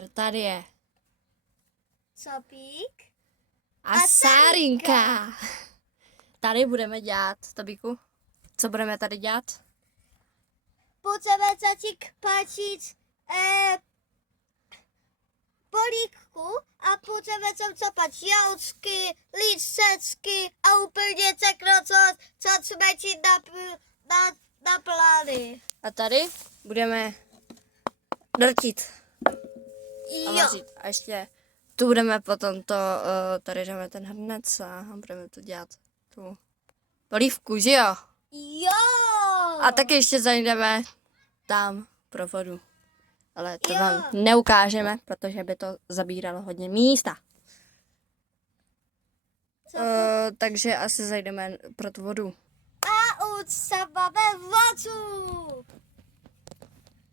super, tady je. Copík. A Sárinka. Tady budeme dělat, Tobíku. Co budeme tady dělat? Budeme začít pačit polívku a budeme tam zapat jautky, lístečky a úplně všechno, co jsme ti na plány. A tady budeme drtit a Jo. vařit. A ještě tu budeme potom tady dáme ten hrnec a budeme to dělat tu polívku, že jo? Jo. A taky ještě zajdeme tam pro vodu. Ale to Jo. vám neukážeme, protože by to zabíralo hodně místa. Takže asi zajdeme pro tu vodu. A už se máme vodu.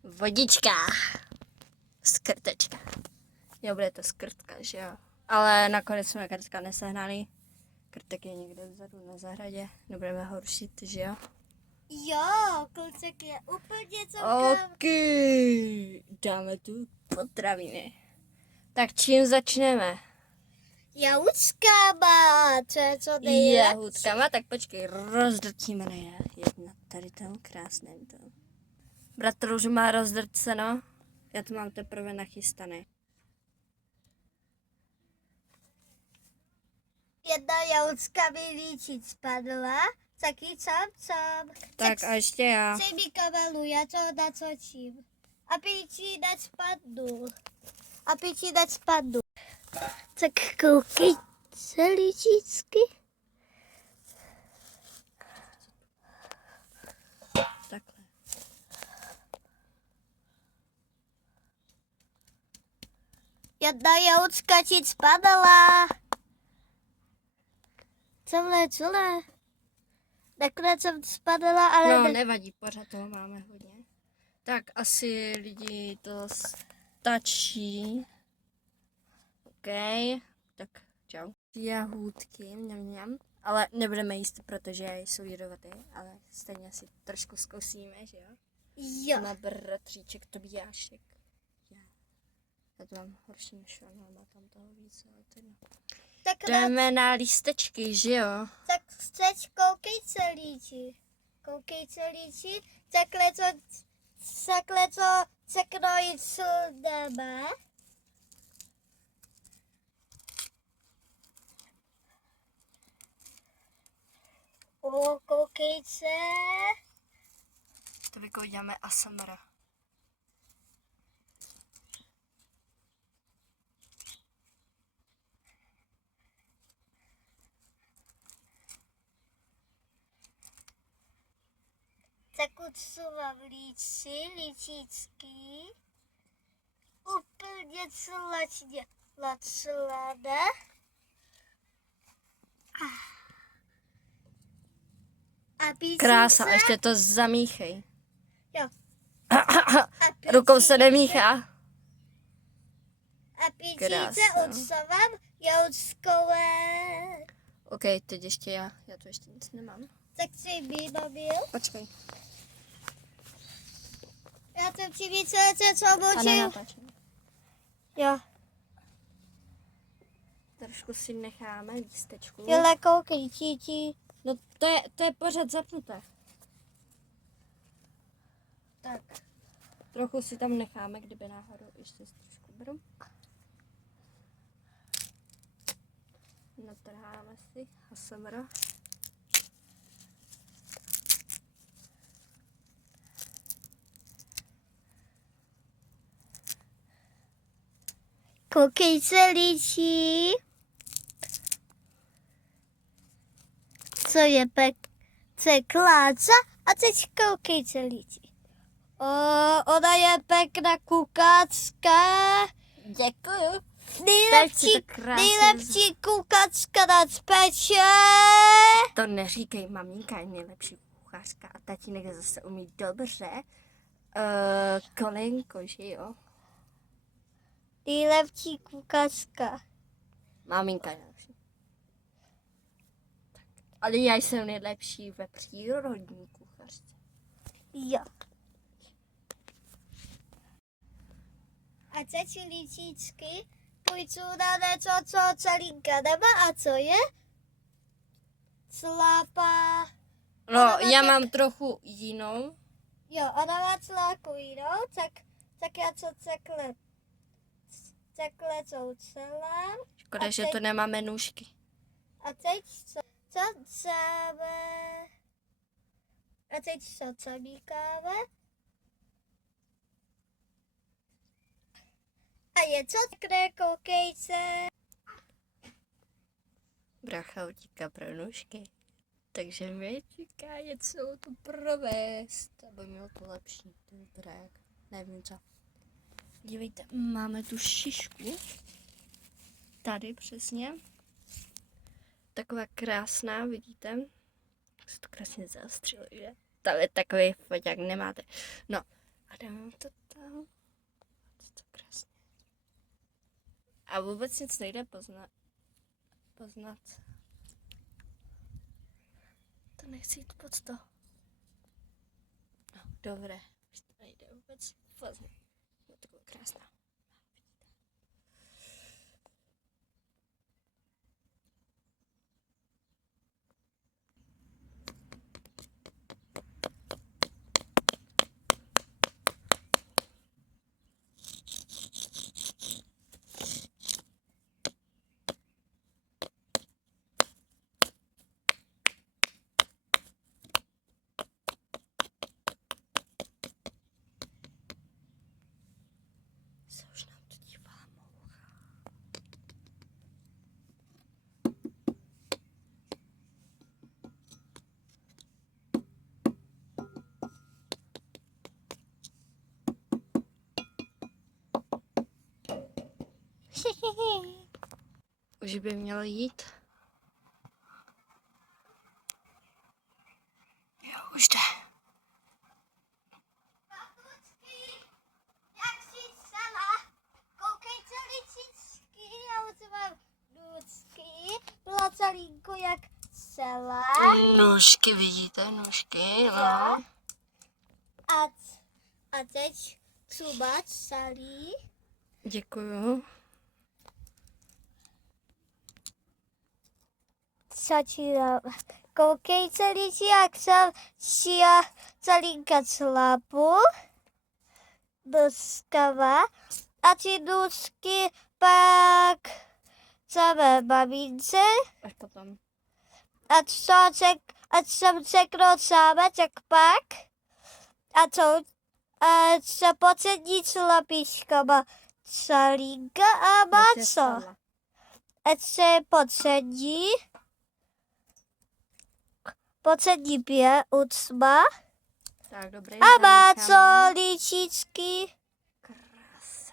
Vodička. Skrtečka. Jo, bude to skrtka, že jo? Ale nakonec jsme krtka nesehnali. Krtek je někde vzadu na zahradě. Nebudeme ho rušit, že jo? Jo, kluček je úplně celkem. OK. Dáme tu potraviny. Tak čím začneme? Jahučkama, to je co nejlepší. Jahůdkama, tak počkej, rozdrtíme na jedna tady tam krásném to. Bratr už má rozdrceno, já to mám teprve nachystané. Jedna jahučka mi líčit spadla, taky čam. Tak a ještě já. Přej mi kamelu, já to natočím. Aby ti nespadnu. Tak koukej celíčícky. Takhle. Jedna jahučka ti spadala. Celé. Nakonec jsem spadala, ale... No, nevadí, pořád toho máme hodně. Tak asi lidi to stačí. OK, tak čau. Jahůdky, mňam. Ale nebudeme jíst, protože jsou jedovaté, ale stejně si trošku zkusíme, že jo? Jo. Má bratříček Tobiášek. Já to mám horší než on, má tam toho víc, ale to je. Tak, Jdeme na lístečky, že jo? tak teď koukej celíči. Takhle to ceknout sundeme. Koukej se. To vykoudíme ASMR. Tak odsuvám líčícky. Úplně lačláda. A písnice. Krása, a ještě to zamíchej. Jo. Rukou se nemíchá. A písnice Krása. odsuvám jahučkové. OK, teď ještě já tu ještě nic nemám. Tak si vybavil. Počkej. Já to ti více, co A můžu. nenapačím. Jo. Trošku si necháme lístečku. Jele, koukej, ti. No to je pořád zapnuté. Tak. Trochu si tam necháme, kdyby náhodou ještě trošku beru. Natrháme si ASMR. Koukej se líčí. Co je kláča a teď koukej se líčí. Ona je pěkná kukáčka. Děkuju. Nejlepší kukačka na peče. To neříkej, maminka je nejlepší kuchařka a tatínek zase umí dobře kolenko, že jo? Nejlepší kukačka. Maminka je nejlepší. Ale já jsem nejlepší ve přírodní kuchařce. Jo. A teď líčičky půjdu na něco, co Celinka nemá. A co je? Slápa. No, já mám trochu jinou. Jo, ona má sláku jinou, tak já co takhle jsou celé. Škoda, A že teď- to nemáme nůžky. A teď co dáme? A teď co zamíkáme? A je co takhle, koukejte. Brácha utíká pro nůžky. Takže mě čeká něco tu provést, aby měl to lepší. Dobré, nevím co. Dívejte, máme tu šišku. Tady přesně. Taková krásná, vidíte? Jak se to krásně zaostřilo, že? Tam je takový foťák, nemáte. No, a dáme to tam. To krásně. A vůbec nic nejde poznat. To nechci jít pod to. No, dobré. Už to nejde vůbec poznat. Je taková krásná. Se už nám to dívá moucha. Už by mělo jít. Jo, už jde. Jak jsi celá? Koukejte ličičky, já už mám důčky. Byla celínko jak celá. Nůžky, vidíte, nůžky, Jo. no. A teď třeba celý. Děkuju. Začínám. Koukejte lidi, jak jsem šia celínka chlapu. Doskava. A ty důčky pak samé mamince. Až potom. A jsem řekl sáme, tak pak. A co poslední chlapička má celínka a má co? A co je poslední pě ucma. Tak, dobrý. A má zanecháme. co líčičky? Krása.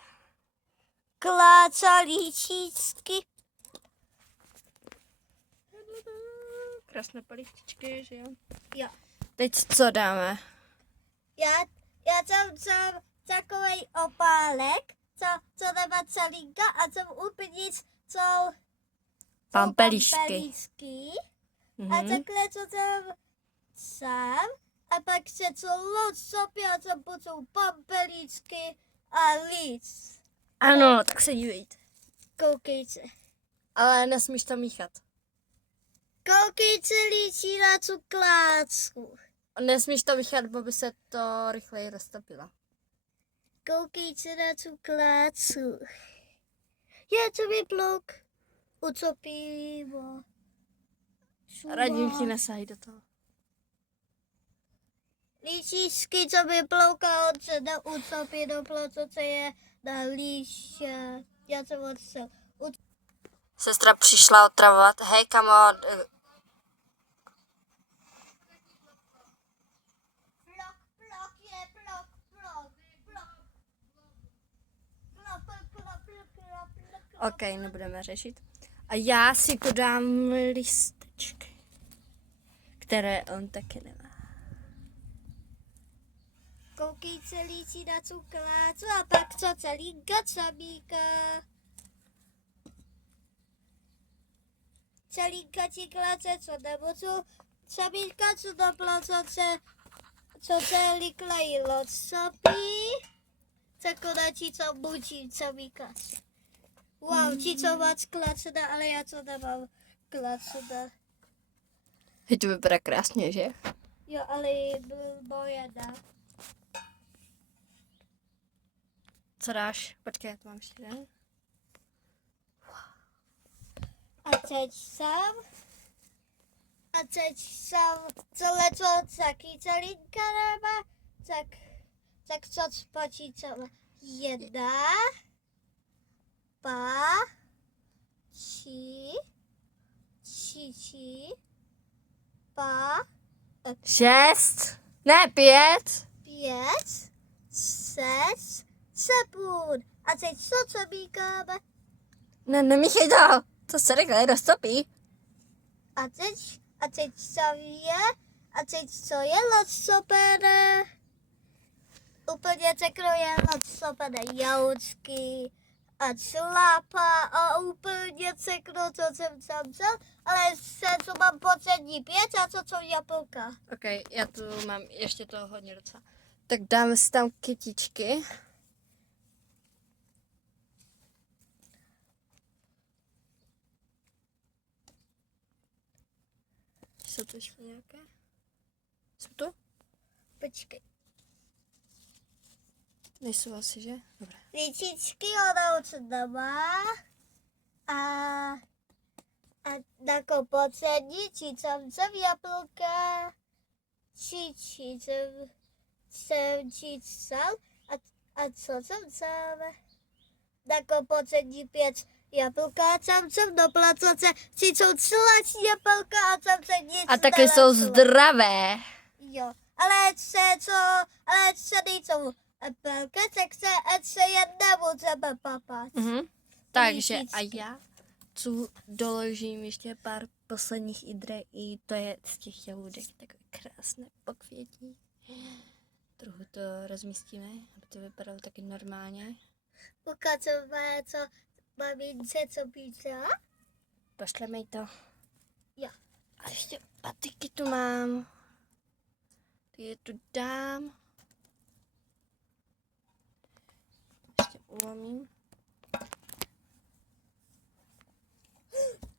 Kláca líčičky. Krásné palištičky, že jo? Jo. Teď co dáme? Já jsem takový opálek, co nemá celínka a jsem úplně jsou Pampelišky. pampelišky. A Mhm. takhle co jsem sám a pak se celou sobě a jsem potom pampeličky a líc. Ano, tak se dívejte. Koukejte. Ale nesmíš to míchat. Koukejte líčí na tu klácku. Nesmíš to míchat, bo by se to rychleji roztopilo. Koukejte na tu klácku. Je to mi blok. Utopilo. Radím ti nesahej do toho. Líčičky, co mi bloka, on se neutopí do plotu, co je na líště. Já jsem odšel. Sestra přišla otravovat. Hej, kamo. Blok je blok. OK, nebudeme řešit. A já si podám listečky, které on taky nemá. Koukejte líčí na tu klácu a pak co celý gacamíka. Celý kláce, co nemůžu. Samíka, co do plococe, co celý klejilo, sobí. Takové ti, co bučí, co mi klače. Wow, ti, co máš klačena, ale já to nemám klačena. Hej, to vypadá krásně, že? Jo, ale byl moje, ne? Co dáš? Počkej, já to mám ještě jeden. A teď tohleto taky celinka nemá, tak co spočítám? 1, 2, 3, 2, 6, ne 5. 5, 6, 7. A teď co mícháme? Ne, nemíchej to se rychle roztopí. A teď co je rozsopené? Úplně teklo je rozsopené jaloučky a šlápa a úplně teklo, co jsem tam vzal, ale co mám poslední 5 a co jsou jablka. Ok, já tu mám ještě toho hodně docela. Tak dáme si tam kytičky. Jsou to ještě nějaké? Jsou to? Počkej. Nejsou asi, že? Dobré. Líčičky ona už nemá a jako poslední čítam jsem jablka, jsem čítal a co jsem vzal? Jako poslední 5 jablka, tam jsem do placoce, jsou celá jablka a tam se nic A také jsou zdravé. Jo, ale se nejsou apelka, tak se jedna můžeme papat. Takže a já tu doložím ještě pár posledních i to je z těch jahůdek, takové krásné pokvětí. Trochu to rozmístíme, aby to vypadalo taky normálně. Ukazujeme, co mamince, co píše. Pošleme jí to. Jo. A ještě patiky tu mám. Ty je tu dám. Ještě ulomím.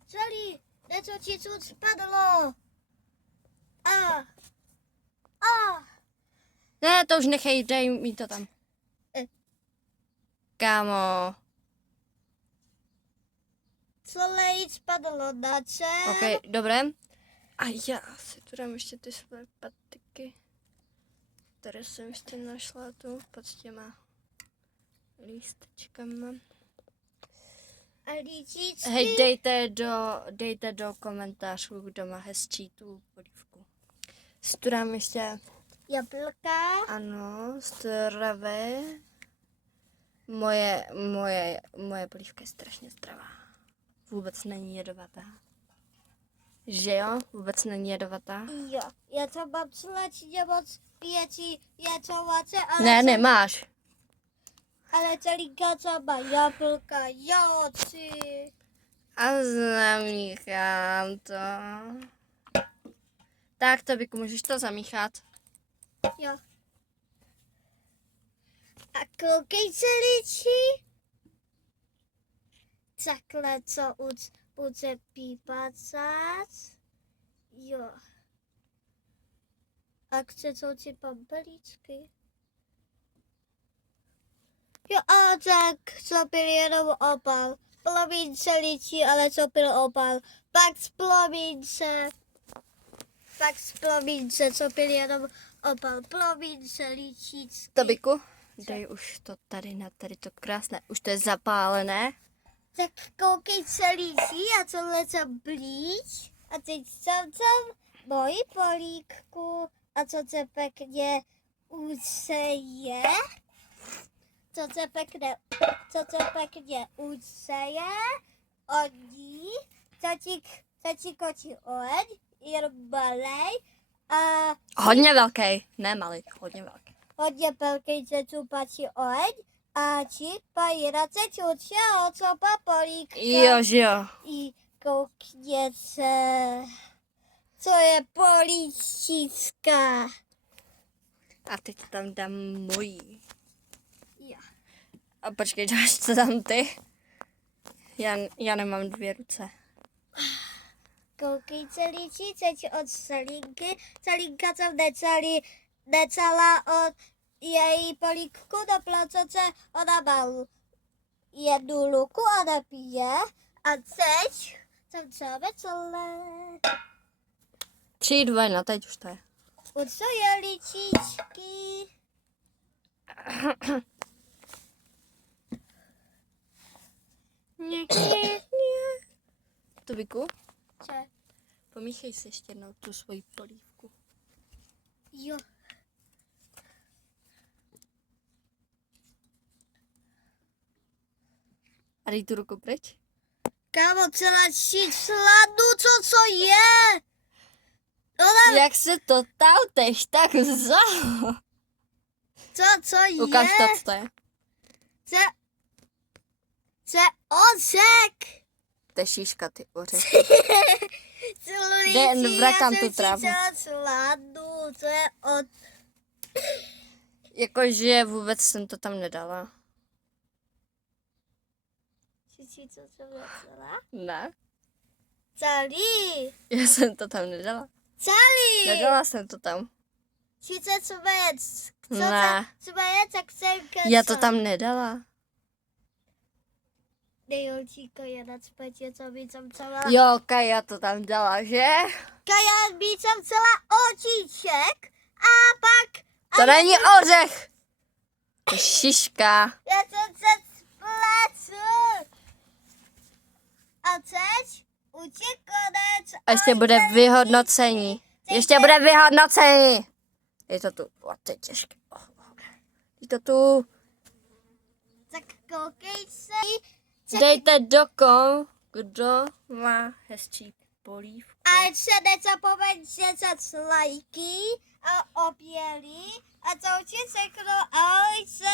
Celý, něco ti tu spadlo. Ne, to už nechej, dej mi to tam. Kámo. Celé spadlo na čem. Ok, dobré. A já si tu dám ještě ty své patiky, které jsem ještě našla tu pod těma lístečkama. A líčičky. Hej, dejte do komentářů, kdo má hezčí tu polívku. Si tu dám ještě, Jablka. ano, zdravé. Moje polívka je strašně zdravá. Vůbec není jedovatá. Že jo? Vůbec není jedovatá? Jo, já to mám slačně moc věcí, je to vace, ale... Ne, nemáš. Ale celý kaca má jablka, jo, si. A zamíchám to. Tak, Tobiku, můžeš to zamíchat. Jo. A koukej se, ličí. Takhle, co bude pípat. Jo. A chce co ti pampelíčky? Jo, a tak, co byl jenom opal. Plomínce ličí, ale co byl opal. Pak z plomínce, co byl jenom opal. Plomínce ličíčky. Tobiku, dej už to tady to krásné. Už to je zapálené. Tak koukej se ličí a tohle co blíž. A teď jsem moji políkku. A co se pěkně useje. Co se pěkně useje. Oni, co ti kočí oheň, jenom malej. A Hodně velký, ne malý, hodně velký. hodně velký se tu patří oheň. A ti pajírace čučeho, co políkka. Jo, že jo. I koukněte, co je políčička. A teď tam dám mojí. Jo. A počkej, dáš to tam ty? Já nemám 2 ruce. Koukej celíčí, teď od Celinky. Celinka jsem necela od její políku do placoce. Ona má 1 ruku a nepije. A teď jsem celé. 3, 2, 1, teď už to je. U co je ličičky? Tobiku, Co? pomíchej si ještě jednou tu svoji polívku. Jo. A dej tu ruku pryč. Kámo, celá čísladu, co je? Ona, Jak se to tauteš tak vzal? co je? Ukáž to, co to je. Co je ořek? To je šíška, ty ořech. Vrakám tu trávu. Sladu, co je od... Jakože vůbec jsem to tam nedala. Čiči, co jsem necela? Ne, Celý. já jsem to tam nedala. Celý. Nedala jsem to tam. Čice cvec. Ne. Cvec, jak jsem Já to tam nedala. Nejolčíko je na cpetě, co by jsem celá... Jo, Kaja to tam dala, že? Kaja by jsem celá oříček a pak... To není ořech. To je šiška. Já jsem se spletl. A teď utěk konec. A ještě bude vyhodnocení. Ještě bude vyhodnocení. Je to tu. O, to je těžké. Je to tu. Tak koukej se. Dejte kdo má hezčí polívku. A se nezapomeňte za lajky a opělí a to určitě sekno ahojce.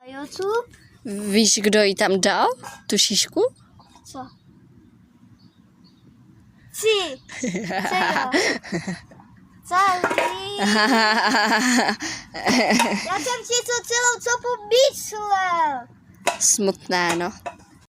Na YouTube? Víš, kdo ji tam dal? Tu šišku? Co? Ci. Co? Celý. Já jsem si to celou copu myslel. Smutné, no.